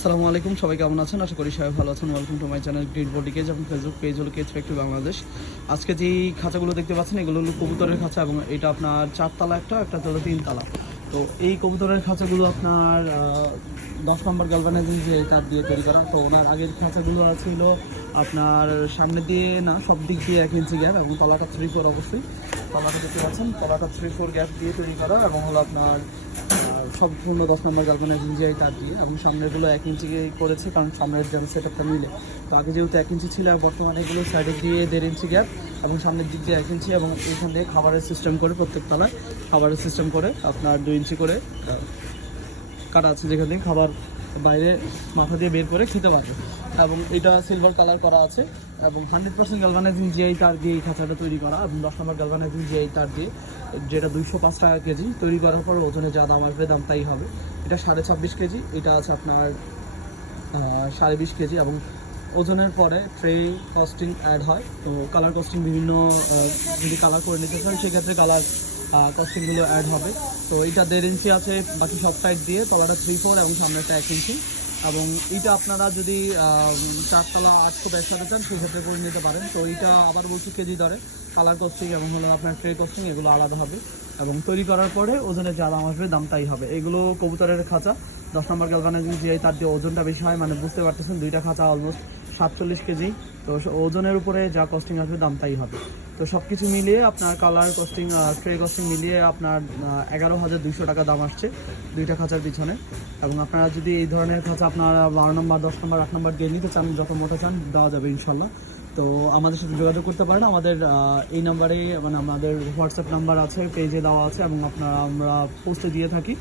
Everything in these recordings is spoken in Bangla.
আসসালামু আলাইকুম, সবাই কেমন আছেন? আশা করি সবাই ভালো আছেন। Welcome to my channel body cage এবং ফেসবুক পেজ হলো কেজ ফ্যাক্টরি বাংলাদেশ আজকে যেই খাঁচাগুলো দেখতে পাচ্ছেন, এগুলো হলো কবুতরের খাঁচা এবং এটা আপনার চারতলা একটা একটা হলো তিনতলা। তো এই কবুতরের খাঁচাগুলো আপনার দশ নম্বর গালভানাইজিং যে তার দিয়ে তৈরি করা। তো ওনার আগের খাঁচাগুলো ছিল আপনার সামনে দিয়ে না, সব দিক দিয়ে এক ইঞ্চি গ্যাপ এবং তলাটা থ্রি ফোর অবশ্যই। তলাটা দেখতে পাচ্ছেন, তলাটা থ্রি ফোর গ্যাপ দিয়ে তৈরি করা এবং হলো আপনার সম্পূর্ণ দশ নম্বর গালভানাইজিং যে তার দিয়ে এবং সামনেরগুলো এক ইঞ্চি করেছে, কারণ সামনের যেন সেটআপটা মিলে। তো আগে যেহেতু এক ইঞ্চি ছিল বর্তমানে এগুলো সাইডে দিয়ে দেড় ইঞ্চি গ্যাপ এবং সামনের দিক দিয়ে এক ইঞ্চি এবং এখান দিয়ে খাবারের সিস্টেম করে প্রত্যেক তলায় খাবারের সিস্টেম করে আপনার দু ইঞ্চি করে কাটা আছে যেখান খাবার বাইরে মাথা দিয়ে বের করে খেতে পারবে। এবং এটা সিলভার কালার করা আছে এবং হান্ড্রেড পার্সেন্ট গালভানাইজিং জিআই তার দিয়ে এই খাঁচাটা তৈরি করা এবং দশ নম্বর গালভানাইজিং জিআই তার দিয়ে যেটা দুইশো পাঁচ টাকা কেজি তৈরি করার পর ওজনে যা দাম আসবে দাম তাই হবে। এটা সাড়ে ছাব্বিশ কেজি, এটা আছে আপনার সাড়ে বিশ কেজি এবং ওজনের পরে ট্রে কস্টিং অ্যাড হয়। তো কালার কস্টিং বিভিন্ন যদি কালার করে নিতে চান, সেক্ষেত্রে কালার কস্টিংগুলো অ্যাড হবে। তো এটা দেড় ইঞ্চি আছে, বাকি সব সাইড দিয়ে তলাটা থ্রি ফোর এবং সামনেটা এক ইঞ্চি এবং এইটা আপনারা যদি চারতলা আটশো ব্যবসাতে চান, সেক্ষেত্রে করে নিতে পারেন। তো এইটা আবার বলছি কেজি দরে। কালার কস্টিং এবং হলো আপনার ট্রে কস্টিং এগুলো আলাদা হবে। এবং তৈরি করার পরে ওজনের যা দাম আসবে, দাম তাই হবে। এগুলো কবুতরের খাঁচা। দশ নম্বর গালভানাইজিং জিআই তার দিয়ে ওজনটা বেশি হয় মানে বুঝতে পারতেছেন, দুইটা খাঁচা অলমোস্ট সাতচল্লিশ কেজি। তো ওজনের উপরে যা কস্টিং আসবে, দাম তাই হবে। তো সব কিছু মিলিয়ে আপনার কালার কস্টিং ট্রে কস্টিং মিলিয়ে আপনার এগারো হাজার দুইশো টাকা দাম আসছে দুইটা খাঁচার পিছনে। এবং আপনারা যদি এই ধরনের খাঁচা আপনারা বারো নম্বর, দশ নম্বর, আট নম্বর দিয়ে নিতে চান, যত মোটা চান, দেওয়া যাবে ইনশাল্লাহ। তো আমাদের সাথে যোগাযোগ করতে পারেন। আমাদের এই নাম্বারে মানে আমাদের হোয়াটসঅ্যাপ নাম্বার আছে পেজে দেওয়া আছে, এবং আপনারা, আমরা পোস্টে দিয়ে থাকি।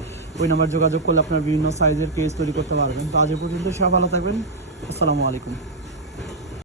ওই নাম্বার যোগাযোগ করলে আপনার বিভিন্ন সাইজের পেজ তৈরি করতে পারবেন। তো আজ পর্যন্ত সব ভালো থাকবেন। আসসালামু আলাইকুম।